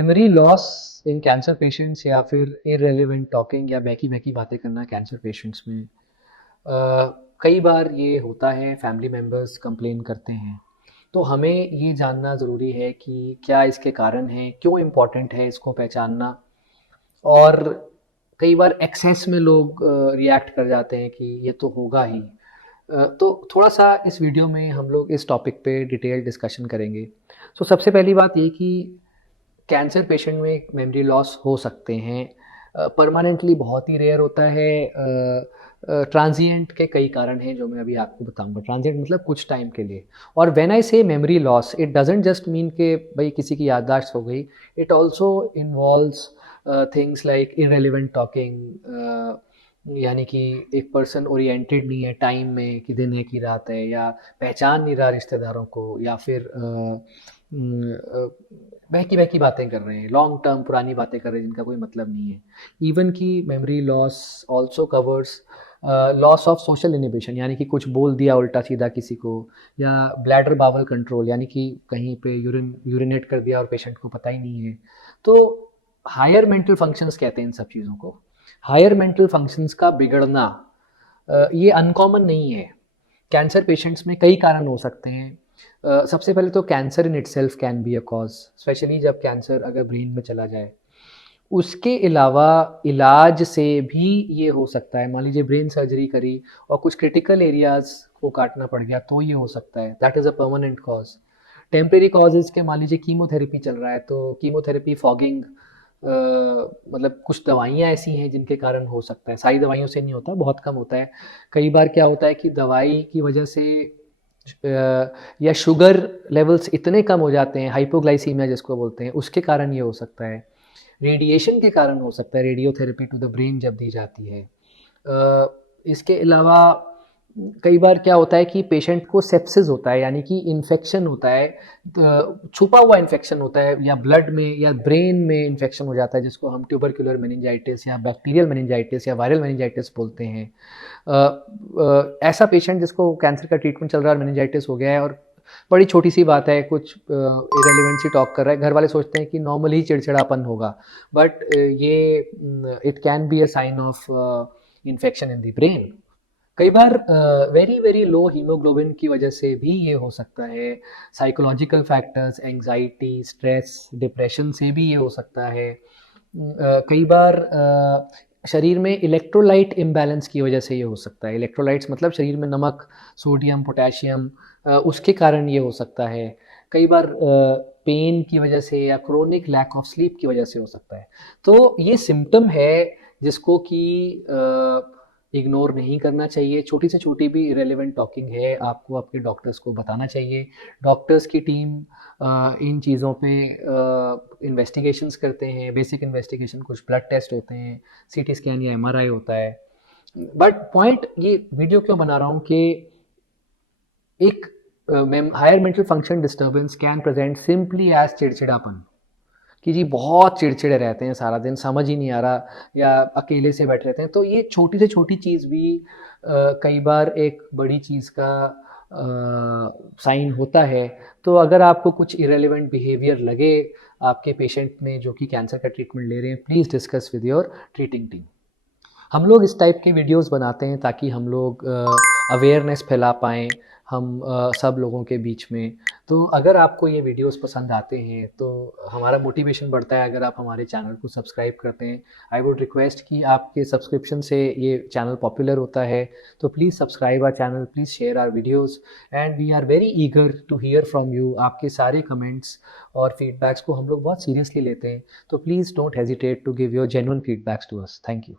Memory loss in cancer patients या फिर irrelevant talking या बहकी बहकी बातें करना कैंसर पेशेंट्स में कई बार ये होता है, फैमिली मेम्बर्स कंप्लेन करते हैं। तो हमें ये जानना ज़रूरी है कि क्या इसके कारण हैं, क्यों इम्पोर्टेंट है इसको पहचानना। और कई बार एक्सेस में लोग रिएक्ट कर जाते हैं कि ये तो होगा ही। तो थोड़ा सा इस वीडियो में हम लोग इस टॉपिक पे डिटेल डिस्कशन करेंगे। तो सबसे पहली बात ये कि कैंसर पेशेंट में मेमोरी लॉस हो सकते हैं। परमानेंटली बहुत ही रेयर होता है। ट्रांजिएंट के कई कारण हैं जो मैं अभी आपको बताऊंगा। ट्रांजिएंट मतलब कुछ टाइम के लिए। और व्हेन आई से memory loss, it doesn't just mean कि भाई किसी की याददाश्त हो गई। It also involves things like irrelevant talking, यानी कि एक पर्सन ओरिएंटेड नहीं है टाइम में कि दिन है कि रात है, या पहचान नहीं रहा रिश्तेदारों को, या फिर बहकी बहकी बातें कर रहे हैं, लॉन्ग टर्म पुरानी बातें कर रहे हैं जिनका कोई मतलब नहीं है। इवन की memory loss also covers loss of social inhibition, यानी कि कुछ बोल दिया उल्टा सीधा किसी को, या ब्लैडर बावल कंट्रोल, यानी कि कहीं पे यूरिनेट कर दिया और पेशेंट को पता ही नहीं है। तो हायर मेंटल फंक्शंस कहते हैं इन सब चीज़ों को। हायर मेंटल फंक्शंस का बिगड़ना ये अनकॉमन नहीं है। कैंसर पेशेंट्स में कई कारण हो सकते हैं। सबसे पहले तो cancer in itself can be a cause, specially जब कैंसर अगर ब्रेन में चला जाए। उसके अलावा इलाज से भी ये हो सकता है। मान लीजिए ब्रेन सर्जरी करी और कुछ क्रिटिकल एरियाज को काटना पड़ गया तो ये हो सकता है। That is a permanent cause. Temporary causes के, मान लीजिए कीमोथेरेपी चल रहा है तो कीमोथेरेपी फॉगिंग, मतलब कुछ दवाइयाँ ऐसी हैं जिनके कारण हो सकता है। सारी दवाइयों से नहीं होता, बहुत कम होता है। कई बार क्या होता है कि दवाई की वजह से या शुगर लेवल्स इतने कम हो जाते हैं, हाइपोग्लाइसीमिया जिसको बोलते हैं, उसके कारण ये हो सकता है। रेडिएशन के कारण हो सकता है, रेडियोथेरेपी टू द ब्रेन जब दी जाती है। इसके अलावा कई बार क्या होता है कि पेशेंट को सेप्सिस होता है, यानी कि इन्फेक्शन होता है, छुपा हुआ इन्फेक्शन होता है, या ब्लड में या ब्रेन में इन्फेक्शन हो जाता है, जिसको हम ट्यूबरक्युलर मेनिंजाइटिस या बैक्टीरियल मेनिंजाइटिस या वायरल मेनिंजाइटिस बोलते हैं। ऐसा पेशेंट जिसको कैंसर का ट्रीटमेंट चल रहा है और मेनिंजाइटिस हो गया है, और बड़ी छोटी सी बात है, कुछ इरेलीवेंट सी टॉक कर रहा है, घर वाले सोचते हैं कि नॉर्मली चिड़चिड़ापन होगा, बट ये it can be a sign of infection in the brain. कई बार वेरी वेरी लो हीमोग्लोबिन की वजह से भी ये हो सकता है। Psychological factors, anxiety, stress, depression से भी ये हो सकता है। कई बार शरीर में इलेक्ट्रोलाइट इम्बैलेंस की वजह से ये हो सकता है। इलेक्ट्रोलाइट्स मतलब शरीर में नमक, सोडियम, पोटेशियम, उसके कारण ये हो सकता है। कई बार पेन की वजह से या क्रोनिक लैक ऑफ स्लीप की वजह से हो सकता है। तो ये सिम्टम है जिसको कि इग्नोर नहीं करना चाहिए। छोटी से छोटी भी इरेलीवेंट टॉकिंग है, आपको आपके डॉक्टर्स को बताना चाहिए। डॉक्टर्स की टीम इन चीज़ों पे इन्वेस्टिगेशंस करते हैं, बेसिक इन्वेस्टिगेशन, कुछ ब्लड टेस्ट होते हैं, सीटी स्कैन या एमआरआई होता है। बट पॉइंट ये वीडियो क्यों बना रहा हूँ कि एक higher mental function disturbance can present simply as चिड़चिड़ापन, कि जी बहुत चिड़चिड़े रहते हैं सारा दिन, समझ ही नहीं आ रहा, या अकेले से बैठे रहते हैं। तो ये छोटी से छोटी चीज़ भी कई बार एक बड़ी चीज़ का साइन होता है। तो अगर आपको कुछ इरेलीवेंट बिहेवियर लगे आपके पेशेंट में जो कि कैंसर का ट्रीटमेंट ले रहे हैं, please discuss with your treating team. हम लोग इस टाइप के वीडियोस बनाते हैं ताकि हम लोग अवेयरनेस फैला पाएँ हम सब लोगों के बीच में। तो अगर आपको ये वीडियोस पसंद आते हैं तो हमारा मोटिवेशन बढ़ता है अगर आप हमारे चैनल को सब्सक्राइब करते हैं। आई वुड रिक्वेस्ट कि आपके सब्सक्रिप्शन से ये चैनल पॉपुलर होता है, तो please subscribe our channel, please share our videos, and we are very eager to hear from you. आपके सारे कमेंट्स और फीडबैक्स को हम लोग बहुत सीरियसली लेते हैं, तो please don't hesitate to give your genuine feedbacks to us. Thank you.